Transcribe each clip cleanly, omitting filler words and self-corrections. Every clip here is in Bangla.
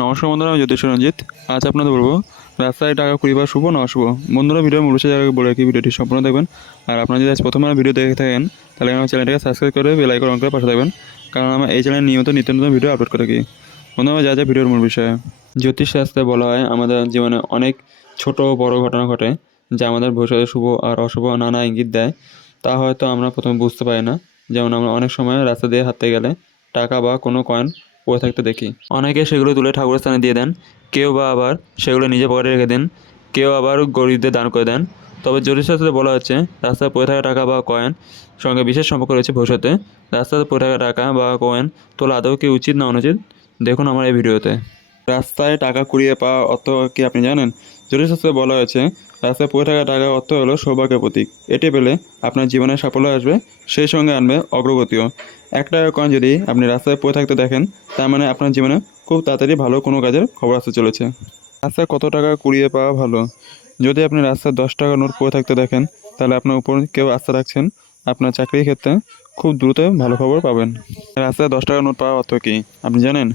নমস্কার বন্ধুরা, আমি জ্যোতিষ রঞ্জিত। আজ আপনাদের বলবো রাস্তায় টাকা কুড়ি বা শুভ না অশুভ। বন্ধুরা, ভিডিও মূল জায়গায় বলে রাখি, ভিডিওটি সম্পূর্ণ দেখবেন। আর আপনারা যদি আজ প্রথমবার ভিডিও দেখে থাকেন তাহলে আমার চ্যানেলটাকে সাবস্ক্রাইব করে বেল আইকন অন করে পাশে থাকবেন, কারণ আমরা এই চ্যানেলে নিয়মিত নিত্য নতুন ভিডিও আপলোড করে থাকি। বন্ধুরা, যা যা ভিডিওর মূল বিষয়, জ্যোতিষশাস্ত্রে বলা হয় আমাদের জীবনে অনেক ছোট ও বড় ঘটনা ঘটে যা আমাদের ভবিষ্যতে শুভ আর অশুভ নানা ইঙ্গিত দেয়। তা হয়তো আমরা প্রথমে বুঝতে পারি না। যেমন আমরা অনেক সময় রাস্তা দিয়ে হাঁটতে গেলে টাকা বা কোনো কয়েন পড়ে থাকতে দেখি। অনেকে সেগুলো তুলে ঠাকুরের স্থানে দিয়ে দেন, কেউ বা আবার সেগুলো নিজে পকেটে রেখে দেন, কেউ আবার গরিবদের দান করে দেন। তবে জ্যোতিষশাস্ত্রে বলা হচ্ছে রাস্তায় পড়ে থাকা টাকা বা কয়েন সঙ্গে বিশেষ সম্পর্ক রয়েছে ভবিষ্যতে। রাস্তায় পড়ে থাকা টাকা বা কয়েন তোলা আদৌ কি উচিত না অনুচিত, দেখুন আমার এই ভিডিওতে। রাস্তায় টাকা কুড়িয়ে পাওয়া অর্থ কি আপনি জানেন? জ্যোতিষশাস্ত্রে বলা হয়েছে রাস্তায় পড়ে থাকা টাকার অর্থ হলো সৌভাগ্যের প্রতীক। এটি পেলে আপনার জীবনে সাফল্য আসবে, সেই সঙ্গে আনবে অগ্রগতিও। একটা কয়েন যদি আপনি রাস্তায় পড়ে থাকতে দেখেন, তার মানে আপনার জীবনে খুব তাড়াতাড়ি ভালো কোনো কাজের খবর আসতে চলেছে। রাস্তায় কত টাকা কুড়িয়ে পাওয়া ভালো? যদি আপনি রাস্তায় 10 টাকা নোট পড়ে থাকতে দেখেন, তাহলে আপনার উপর কেউ আস্থা রাখছেন। আপনার চাকরির ক্ষেত্রে খুব দ্রুত ভালো খবর পাবেন। রাস্তায় 10 টাকা নোট পাওয়ার অর্থ কী আপনি জানেন?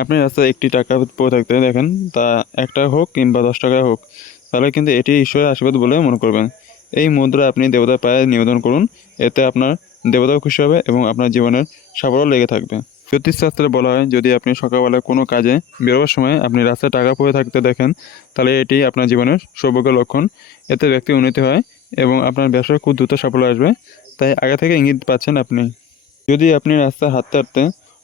আপনি রাস্তায় একটি টাকা পড়ে থাকতে দেখেন, তা 1 টাকা হোক কিংবা 10 টাকা হোক, তাহলে কিন্তু এটি ঈশ্বরের আশীর্বাদ বলে মনে করবেন। এই মুদ্রা আপনি দেবতার পায়ে নিবেদন করুন, এতে আপনার দেবতাও খুশি হবে এবং আপনার জীবনের সাফল্য লেগে থাকবে। জ্যোতিষশাস্ত্রে বলা হয় যদি আপনি সকালবেলা কোনো কাজে বেরোবার সময় আপনি রাস্তায় টাকা পড়ে থাকতে দেখেন, তাহলে এটি আপনার জীবনের সৌভাগ্যের লক্ষণ। এতে ব্যক্তির উন্নতি হয় এবং আপনার ব্যবসায় খুব দ্রুত সাফল্য আসবে, তাই আগে থেকে ইঙ্গিত পাচ্ছেন আপনি। যদি আপনি রাস্তায় হাঁটতে হাঁটতে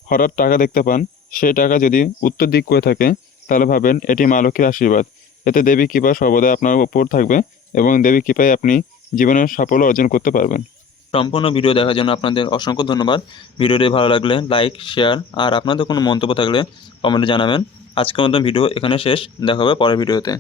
হঠাৎ টাকা দেখতে পান, সেই টাকা যদি উত্তর দিক করে থাকে, তাহলে ভাবেন এটি মা লক্ষ্মীর আশীর্বাদ। এতে দেবী কৃপা সর্বদা আপনার উপর থাকবে এবং দেবী কৃপায় আপনি জীবনের সাফল্য অর্জন করতে পারবেন। সম্পূর্ণ ভিডিও দেখার জন্য আপনাদের অসংখ্য ধন্যবাদ। ভিডিওটি ভালো লাগলে লাইক, শেয়ার আর আপনাদের কোনো মন্তব্য থাকলে কমেন্টে জানাবেন। আজকের মতো ভিডিও এখানে শেষ, দেখা হবে পরের ভিডিওতে।